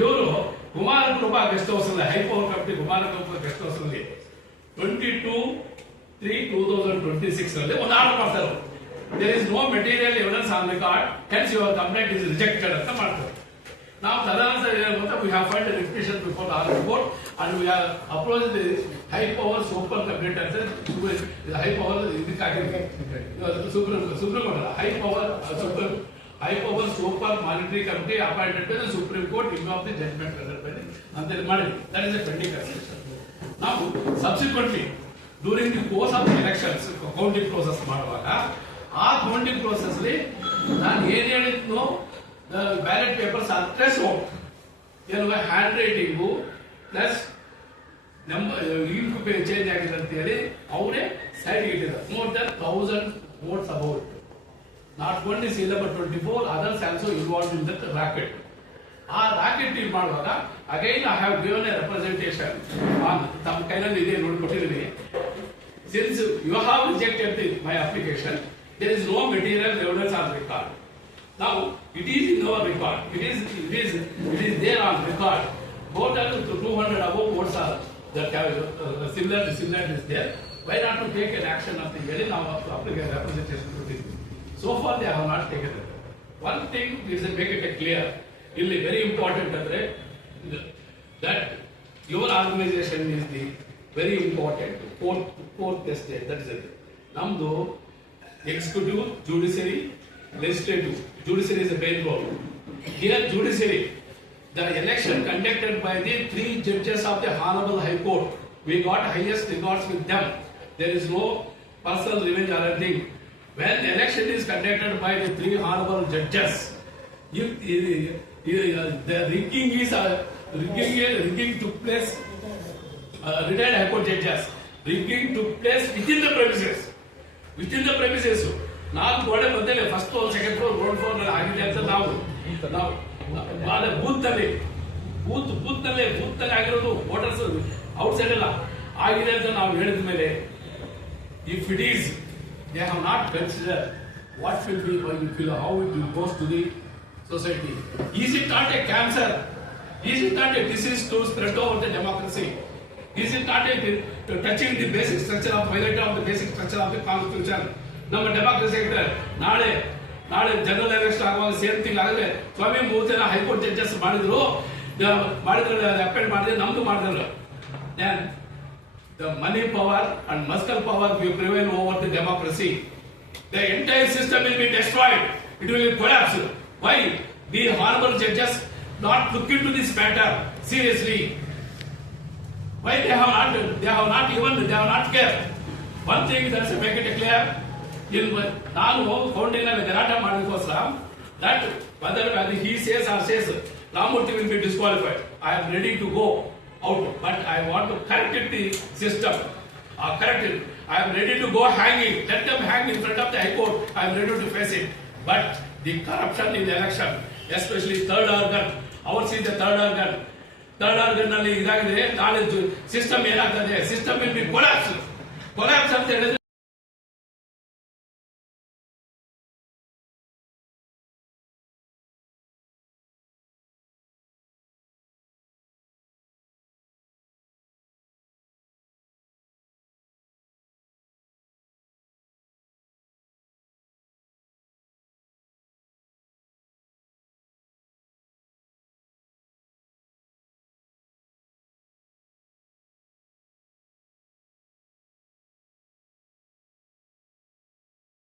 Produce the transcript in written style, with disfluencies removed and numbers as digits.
ಇವರು Kumarakrupa guest house ಅಲ್ಲಿ high power company Kumarakrupa guest house ಅಲ್ಲಿ 22/3/2026 ಅಲ್ಲಿ ಒಂದು ಆರ್ಡರ್ ಮಾಡ್ತಾರೆ. There is no material evidence on record, hence your complaint is rejected ಅಂತ ಮಾಡ್ತಾರೆ. ನಾವು ತದನಂತರ ಏನಾಗುತ್ತೆ, we have filed writ petition before our court and we have approached the high power super complaint ಅಂತ ಹೈ ಪವರ್ ಇದಕ್ಕಾಗಿದೆ Supreme Court high power super monitoring committee appointed by the Supreme Court in of the judgment ಅಂತ ಮಾಡಿದ್ವಿ. That is a pending accession. ನಾವು subsequently during the course of elections counting process ಮಾಡುವಾಗ ಆ counting process ಅಲ್ಲಿ ನಾನು ಏನ್ ಹೇಳಿದ್ನೋ ballot papers are trace out, ಏನು hand writing plus ink change ಆಗಿದೆ ಅಂತ ಹೇಳಿ ಅವರೇ ಸೈಡ್ ಇಟ್ಟಿದ್ದಾರೆ. More than 1000 votes about. Not only seal number 24, others also involved in that racket. ಆ ರಾಕೆಟ್ ಡೀಲ್ ಮಾಡುವಾಗ again I have given a representation on ತಮ್ಮ ಕೈನಲ್ಲಿ ಇದೆ ನೋಡ್ಕೊಟ್ಟಿದ್ದೀನಿ. Since you have rejected my application, there is no material evidence on record. Now it is in our record. It is there on record. Total 200 above votes are that similar is there. Why not to take an action of the very now application representation to this? So far they have not taken it. One thing is to make it clear. Really very important that your organization is the very important fourth estate. That is it. Namdo executive, judiciary, legislative. Judiciary is a main role. Here judiciary, the election conducted by the 3 judges of the Honorable High Court, we got highest regards with them. There is no personal revenge or anything. When election is conducted by the 3 honorable judges, if the rigging took place, retired High Court judges, rigging took place within the premises. ನಾವು ಗೋಡೆ ಬಂದೇಲೆ first floor second floor ground floor ನಲ್ಲಿ ಆಗಿದೆ ಅಂತ ನಾವು ಬೂತ್ ನಲ್ಲಿ ಆಗಿರೋದು voters outside ಎಲ್ಲ ಆಗಿದೆ ಅಂತ ನಾವು ಹೇಳಿದ ಮೇಲೆ if it is they have not consider what will be how it will goes to the society. Is it not a cancer? Is it not a disease to spread over the democracy? Is it not a touching the basic structure of violate of the basic structure of the constitution? ನಮ್ಮ democracy ನಾಳೆ general election ಆಗುವಾಗ same thing ಆಗಿದೆ. ಸ್ವಾಮಿ 3 ಜನ high court judges ಮಾಡಿದ್ರು ಅಪೇಂಟ್ ಮಾಡಿದ್ರೆ ನಮ್ದು ಮಾಡಿದ್ರು. The money power and muscle power will prevail over the democracy. The entire system will be destroyed. It will collapse. Why the honourable judges not look into this matter seriously? Why they have not cared? One thing that's make it clear. ನಾನು ಕೌಂಟಿಂಗ್ ನಲ್ಲಿ ಗಲಾಟೆ ಮಾಡೋದಕ್ಕೋಸ್ಕರ that whether he says or says Ramurthy will be disqualified, I am ready to go out, but I want to correct the system. Correct it. I am ready to go hanging. Let them hang in front of the High Court. I am ready to face it. But the corruption in the election, especially third organ, ours is the third organ. Third organ ನಲ್ಲಿ ಇದಾಗಿದೆ. ನಾಳೆ ಸಿಸ್ಟಮ್ ಏನಾಗ್ತದೆ? System will be collapse ಅಂತ ಹೇಳಿದ್ರೆ